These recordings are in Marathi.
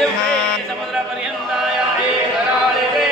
देवळे समुद्रापर्यंत आहे कराळे रे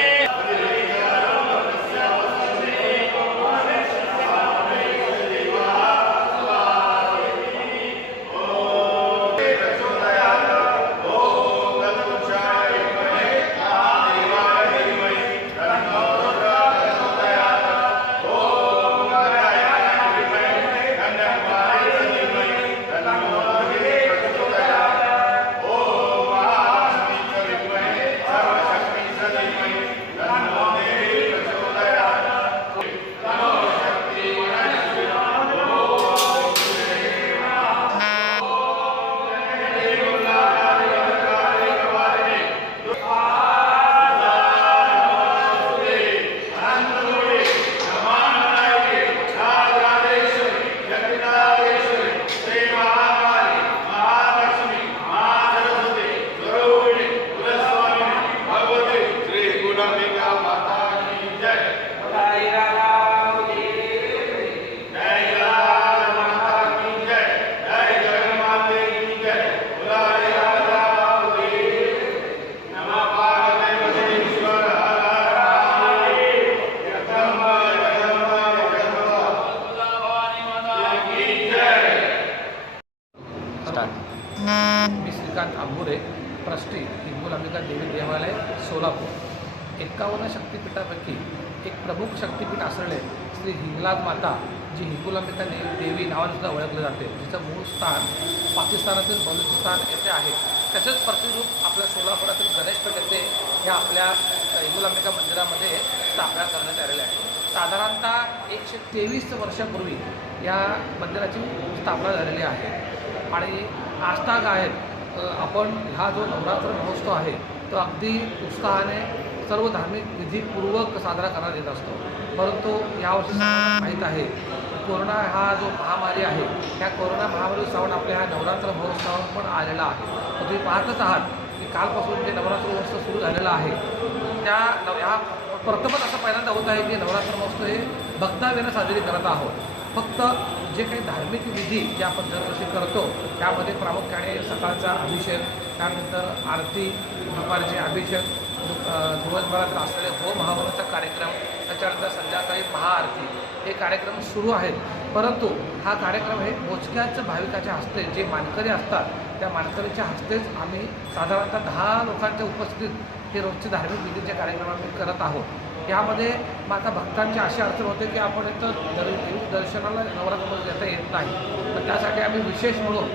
मी श्रीकांत आंबुरे, ट्रस्टी हिंगोलांबिका देवी देवालय सोलापूर. 51 शक्तिपीठापैकी एक प्रमुख शक्तिपीठ असलेले श्री हिंगलाज माता, जी हिंगोलांबिका देवी नावाने सुद्धा ओळखले जाते, जिचं मूळ स्थान पाकिस्तानातील बलुचिस्तान येथे आहे. तसेच प्रतिरूप आपल्या सोलापुरातील गणेशपेठ येथे ह्या आपल्या हिंगोलांबिका मंदिरामध्ये स्थापना करण्यात आलेली आहे. साधारणतः 123 वर्षापूर्वी या मंदिराची स्थापना झालेली आहे. आणि आस्था काय आपण हा जो नवरात्र महोत्सव आहे तो अगदी उत्साहाने सर्व धार्मिक विधीपूर्वक साजरा करण्यात येत असतो. परंतु यावर्षी माहीत आहे कोरोना हा जो महामारी आहे, त्या कोरोना महामारी श्रावण आपल्या हा नवरात्र महोत्सव पण आलेला आहे. तर तुम्ही पाहतच आहात की कालपासून जे नवरात्र महोत्सव सुरू झालेला आहे ह्या प्रथमच असं पहिल्यांदा होत आहे की नवरात्र महोत्सव हे भक्तावेनं साजरी करत आहोत. फक्त जे काही धार्मिक विधी जे आपण दरवर्षी करतो त्यामध्ये प्रामुख्याने सकाळचा अभिषेक, त्यानंतर आरती, दुपारचे अभिषेक, दिवसभरात असलेले होम हवनाचा कार्यक्रम, त्याच्यानंतर संध्याकाळी महाआरती हे कार्यक्रम सुरू आहेत. परंतु हा कार्यक्रम हे मोजक्याच भाविकाच्या हस्ते जे मानकरी असतात त्या मानकरीच्या हस्तेच आम्ही साधारणतः 10 लोकांच्या उपस्थितीत हे रोजचे धार्मिक विधीचे कार्यक्रम आम्ही करत आहोत. यामध्ये माता भक्तांची अशी अडचण होते की आपण इथं देवी दर्शनाला नवरात्रामध्ये येता येत नाही, तर त्यासाठी आम्ही विशेष म्हणून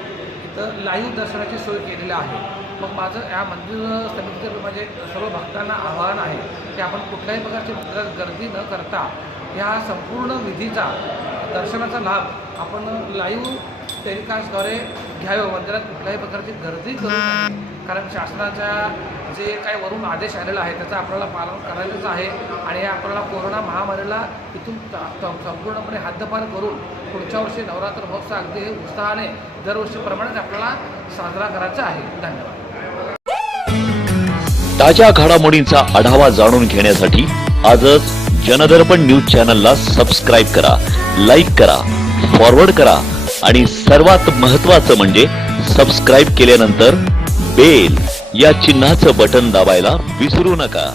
इथं लाईव्ह दर्शनाची सोय केलेली आहे. मग माझं या मंदिर समितीतर्फे माझे सर्व भक्तांना आवाहन आहे की आपण कुठल्याही प्रकारची मंदिरात गर्दी न करता ह्या संपूर्ण विधीचा दर्शनाचा लाभ आपण लाईव्ह टेलिकास्टद्वारे घ्यावे. मंदिरात कुठल्याही प्रकारची गर्दी करू नये, कारण शासनाच्या जे काही वरून आदेश आलेला आहे त्याचं आपल्याला पालन करायचंच आहे. आणि आपल्याला कोरोना महामारीला इथून संपूर्णपणे हद्दपार करून पुढच्या वर्षी नवरात्र महोत्सव अगदी उत्साहाने दरवर्षीप्रमाणेच आपल्याला साजरा करायचा आहे. धन्यवाद. ताज्या घडामोडींचा आढावा जाणून घेण्यासाठी आजच जनदर्पण न्यूज चॅनलला सबस्क्राईब करा, लाईक करा, फॉरवर्ड करा आणि सर्वात महत्त्वाचं म्हणजे सबस्क्राईब केल्यानंतर बेल या चिन्हाचं बटन दाबायला विसरू नका.